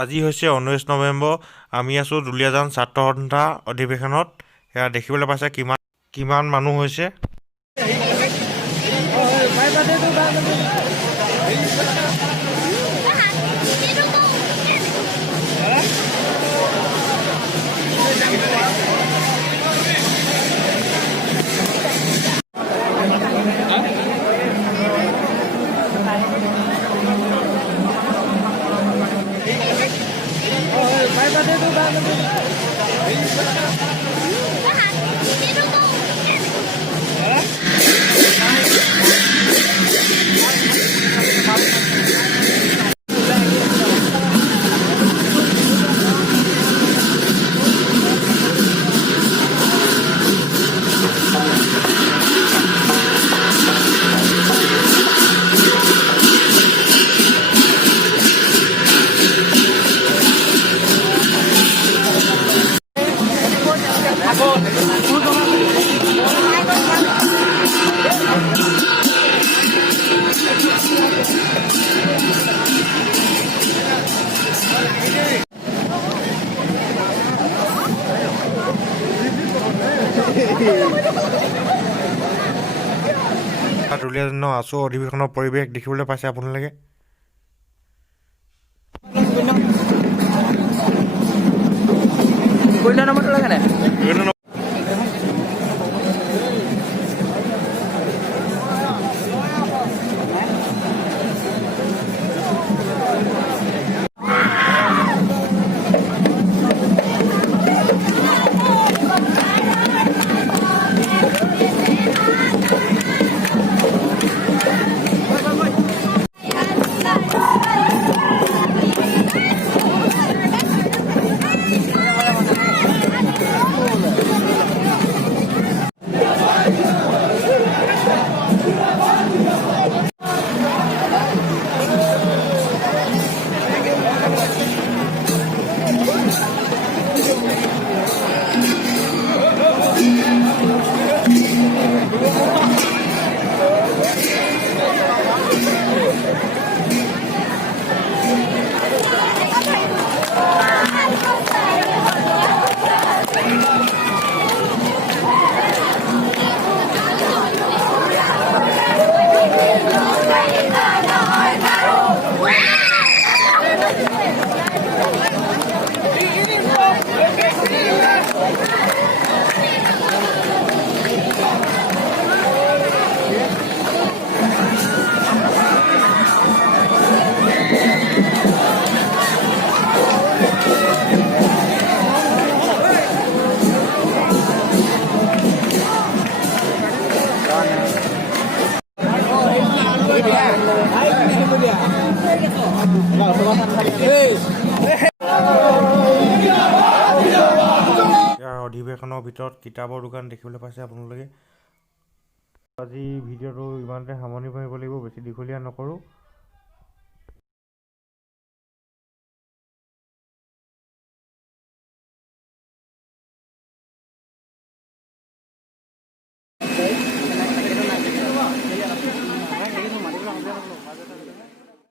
আজি হৈছে 19 নৱেম্বৰ। আমি আছোঁ দুলীয়াজান ছাত্ৰ সন্থা অধিৱেশনত। সেয়া দেখিবলৈ পাইছে কিমান মানুহ হৈছে। দুলীয়াজানৰ আছো অধিৱেশনৰ পৰিৱেশ দেখিবলৈ পাইছে আপোনালোকে। অধিৱেশনৰ ভিতৰত কিতাপৰ দোকান দেখিবলৈ পাইছে আপোনালোকে। আজি ভিডিঅ'টো ইমানতে সামৰণি মাৰিব লাগিব, বেছি দীঘলীয়া নকৰোঁ।